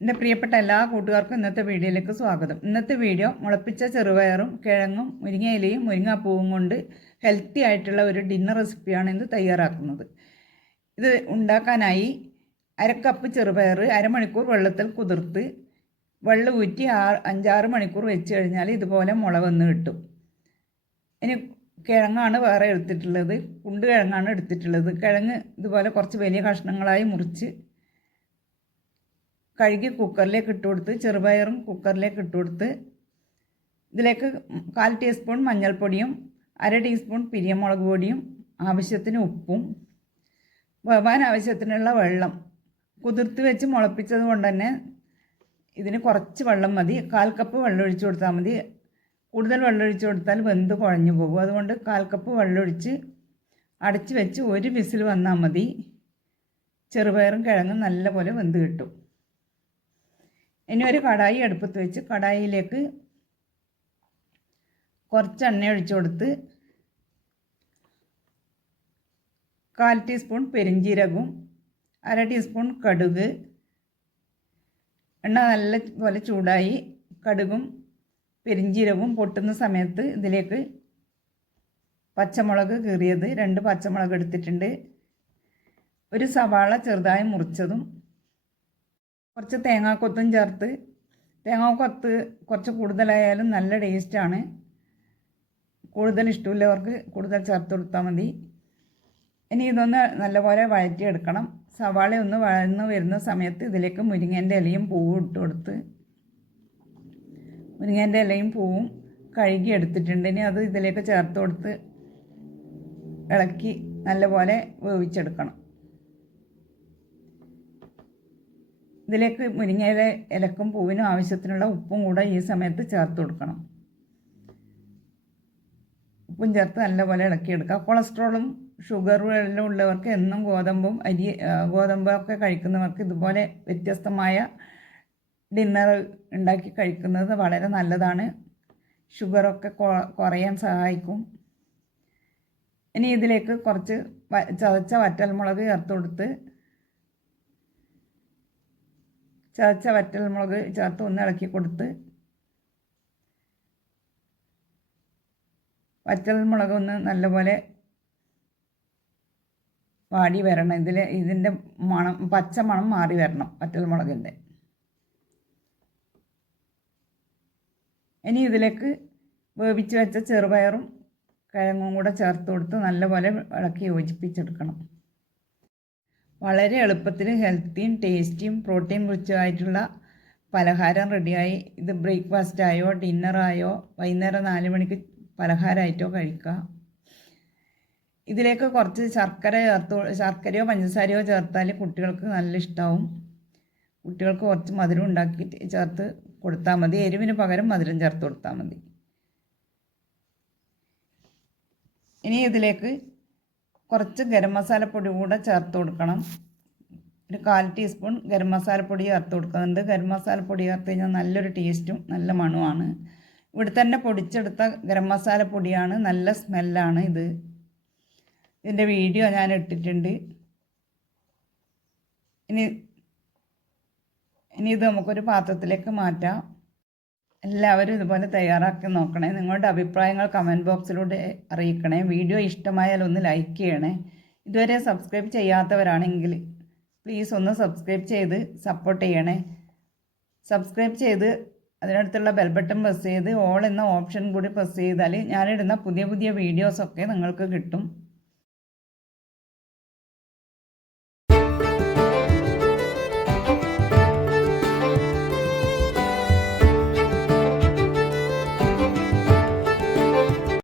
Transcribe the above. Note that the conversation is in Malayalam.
എൻ്റെ പ്രിയപ്പെട്ട എല്ലാ കൂട്ടുകാർക്കും ഇന്നത്തെ വീഡിയോയിലേക്ക് സ്വാഗതം. ഇന്നത്തെ വീഡിയോ മുളപ്പിച്ച ചെറുപയറും കിഴങ്ങും മുരിങ്ങയിലയും മുരിങ്ങാപ്പൂവും കൊണ്ട് ഹെൽത്തി ആയിട്ടുള്ള ഒരു ഡിന്നർ റെസിപ്പിയാണ് ഇന്ന് തയ്യാറാക്കുന്നത്. ഇത് ഉണ്ടാക്കാനായി അരക്കപ്പ് ചെറുപയർ അരമണിക്കൂർ വെള്ളത്തിൽ കുതിർത്ത് വെള്ളം ഊറ്റി 5-6 മണിക്കൂർ വെച്ച് കഴിഞ്ഞാൽ ഇതുപോലെ മുള വന്ന് കിട്ടും. ഇനി കിഴങ്ങാണ് വേറെ എടുത്തിട്ടുള്ളത്, കുണ്ട് കിഴങ്ങാണ് എടുത്തിട്ടുള്ളത്. കിഴങ്ങ് ഇതുപോലെ കുറച്ച് വലിയ കഷ്ണങ്ങളായി മുറിച്ച് കഴുകി കുക്കറിലേക്ക് ഇട്ട് കൊടുത്ത് ചെറുപയറും കുക്കറിലേക്ക് ഇട്ട് കൊടുത്ത് ഇതിലേക്ക് 1/4 ടീസ്പൂൺ മഞ്ഞൾപ്പൊടിയും 1/2 ടീസ്പൂൺ പിരിയമുളക് പൊടിയും ആവശ്യത്തിന് ഉപ്പും വേവാൻ ആവശ്യത്തിനുള്ള വെള്ളം കുതിർത്ത് വെച്ച് മുളപ്പിച്ചത് കൊണ്ട് തന്നെ ഇതിന് കുറച്ച് വെള്ളം മതി. 1/4 കപ്പ് വെള്ളം ഒഴിച്ച് കൊടുത്താൽ മതി. കൂടുതൽ വെള്ളം ഒഴിച്ച് കൊടുത്താൽ വെന്ത് കുഴഞ്ഞു പോകും. അതുകൊണ്ട് 1/4 കപ്പ് വെള്ളം ഒഴിച്ച് അടച്ച് വെച്ച് ഒരു വിസിൽ വന്നാൽ മതി. ചെറുപയറും കിഴങ്ങും നല്ലപോലെ വെന്ത് കിട്ടും. ഇനി ഒരു കടായി അടുപ്പത്ത് വെച്ച് കടായിയിലേക്ക് കുറച്ച് എണ്ണ ഒഴിച്ചു കൊടുത്ത് 1/4 ടീസ്പൂൺ പെരിഞ്ജീരകവും 1/2 ടീസ്പൂൺ കടുക്. എണ്ണ നല്ലപോലെ ചൂടായി കടുകും പെരിഞ്ജീരകവും പൊട്ടുന്ന സമയത്ത് ഇതിലേക്ക് പച്ചമുളക് കീറിയത് 2 പച്ചമുളക് എടുത്തിട്ടുണ്ട്, ഒരു സവാള ചെറുതായി മുറിച്ചതും, കുറച്ച് തേങ്ങാക്കൊത്തും ചേർത്ത്. തേങ്ങാക്കൊത്ത് കുറച്ച് കൂടുതലായാലും നല്ല ടേസ്റ്റാണ്. കൂടുതൽ ഇഷ്ടമില്ലവർക്ക് കൂടുതൽ ചേർത്ത് കൊടുത്താൽ മതി. ഇനി ഇതൊന്ന് നല്ലപോലെ വഴറ്റിയെടുക്കണം. സവാള ഒന്ന് വഴന്ന് വരുന്ന സമയത്ത് ഇതിലേക്ക് മുരിങ്ങേൻ്റെ ഇലയും പൂവും ഇട്ട് കൊടുത്ത് മുരിങ്ങേൻ്റെ ഇലയും പൂവും കഴുകി എടുത്തിട്ടുണ്ട്. ഇനി അത് ഇതിലേക്ക് ചേർത്ത് കൊടുത്ത് ഇളക്കി നല്ലപോലെ വേവിച്ചെടുക്കണം. ഇതിലേക്ക് മുരിങ്ങയില ഇലക്കും പൂവിനും ആവശ്യത്തിനുള്ള ഉപ്പും കൂടെ ഈ സമയത്ത് ചേർത്ത് കൊടുക്കണം. ഉപ്പും ചേർത്ത് നല്ലപോലെ ഇളക്കിയെടുക്കുക. കൊളസ്ട്രോളും ഷുഗറും എല്ലാം ഉള്ളവർക്ക് എന്നും ഗോതമ്പൊക്കെ കഴിക്കുന്നവർക്ക് ഇതുപോലെ വ്യത്യസ്തമായ ഡിന്നർ ഉണ്ടാക്കി കഴിക്കുന്നത് വളരെ നല്ലതാണ്. ഷുഗറൊക്കെ കുറയാൻ സഹായിക്കും. ഇനി ഇതിലേക്ക് കുറച്ച് ചതച്ച വറ്റൽമുളക് ചേർത്ത് കൊടുത്ത് ചതച്ച വറ്റൽമുളക് ചേർത്ത് ഒന്ന് ഇളക്കി കൊടുത്ത് വറ്റൽമുളക് ഒന്ന് നല്ലപോലെ വാടി വരണം. ഇതിൻ്റെ പച്ച മണം മാറി വരണം വറ്റൽമുളകിൻ്റെ. ഇനി ഇതിലേക്ക് വേവിച്ച് വെച്ച ചെറുപയറും കിഴങ്ങും കൂടെ ചേർത്ത് കൊടുത്ത് നല്ലപോലെ ഇളക്കി യോജിപ്പിച്ചെടുക്കണം. വളരെ എളുപ്പത്തിൽ ഹെൽത്തിയും ടേസ്റ്റിയും പ്രോട്ടീൻ റിച്ചുമായിട്ടുള്ള പലഹാരം റെഡിയായി. ഇത് ബ്രേക്ക്ഫാസ്റ്റായോ ഡിന്നറായോ വൈകുന്നേരം 4 മണിക്ക് പലഹാരമായിട്ടോ കഴിക്കുക. ഇതിലേക്ക് കുറച്ച് ശർക്കരയോ പഞ്ചസാരയോ ചേർത്താൽ കുട്ടികൾക്ക് നല്ല ഇഷ്ടമാവും. കുട്ടികൾക്ക് കുറച്ച് മധുരം ഉണ്ടാക്കിയിട്ട് ചേർത്ത് കൊടുത്താൽ മതി. എരിവിന് പകരം മധുരം ചേർത്ത് കൊടുത്താൽ മതി. ഇനി ഇതിലേക്ക് കുറച്ച് ഗരം മസാലപ്പൊടി കൂടെ ചേർത്ത് കൊടുക്കണം. ഒരു 1/4 ടീസ്പൂൺ ഗരം മസാലപ്പൊടി ചേർത്ത് കൊടുക്കുന്നുണ്ട്. ഗരം മസാലപ്പൊടി ചേർത്ത് കഴിഞ്ഞാൽ നല്ലൊരു ടേസ്റ്റും നല്ല മണവുമാണ്. ഇവിടെ തന്നെ പൊടിച്ചെടുത്ത ഗരം മസാലപ്പൊടിയാണ്, നല്ല സ്മെല്ലാണ്. ഇതിൻ്റെ വീഡിയോ ഞാൻ ഇട്ടിട്ടുണ്ട്. ഇനി ഇത് നമുക്കൊരു പാത്രത്തിലേക്ക് മാറ്റാം. എല്ലാവരും ഇതുപോലെ തയ്യാറാക്കി നോക്കണേ. നിങ്ങളുടെ അഭിപ്രായങ്ങൾ കമൻറ്റ് ബോക്സിലൂടെ അറിയിക്കണേ. വീഡിയോ ഇഷ്ടമായാൽ ഒന്ന് ലൈക്ക് ചെയ്യണേ. ഇതുവരെ സബ്സ്ക്രൈബ് ചെയ്യാത്തവരാണെങ്കിൽ പ്ലീസ് ഒന്ന് സബ്സ്ക്രൈബ് ചെയ്ത് സപ്പോർട്ട് ചെയ്യണേ. സബ്സ്ക്രൈബ് ചെയ്ത് അതിനടുത്തുള്ള ബെൽ ബട്ടൺ പ്രസ് ചെയ്ത് ഓൾ എന്ന ഓപ്ഷൻ കൂടി പ്രസ് ചെയ്താൽ ഞാനിടുന്ന പുതിയ വീഡിയോസൊക്കെ നിങ്ങൾക്ക് കിട്ടും.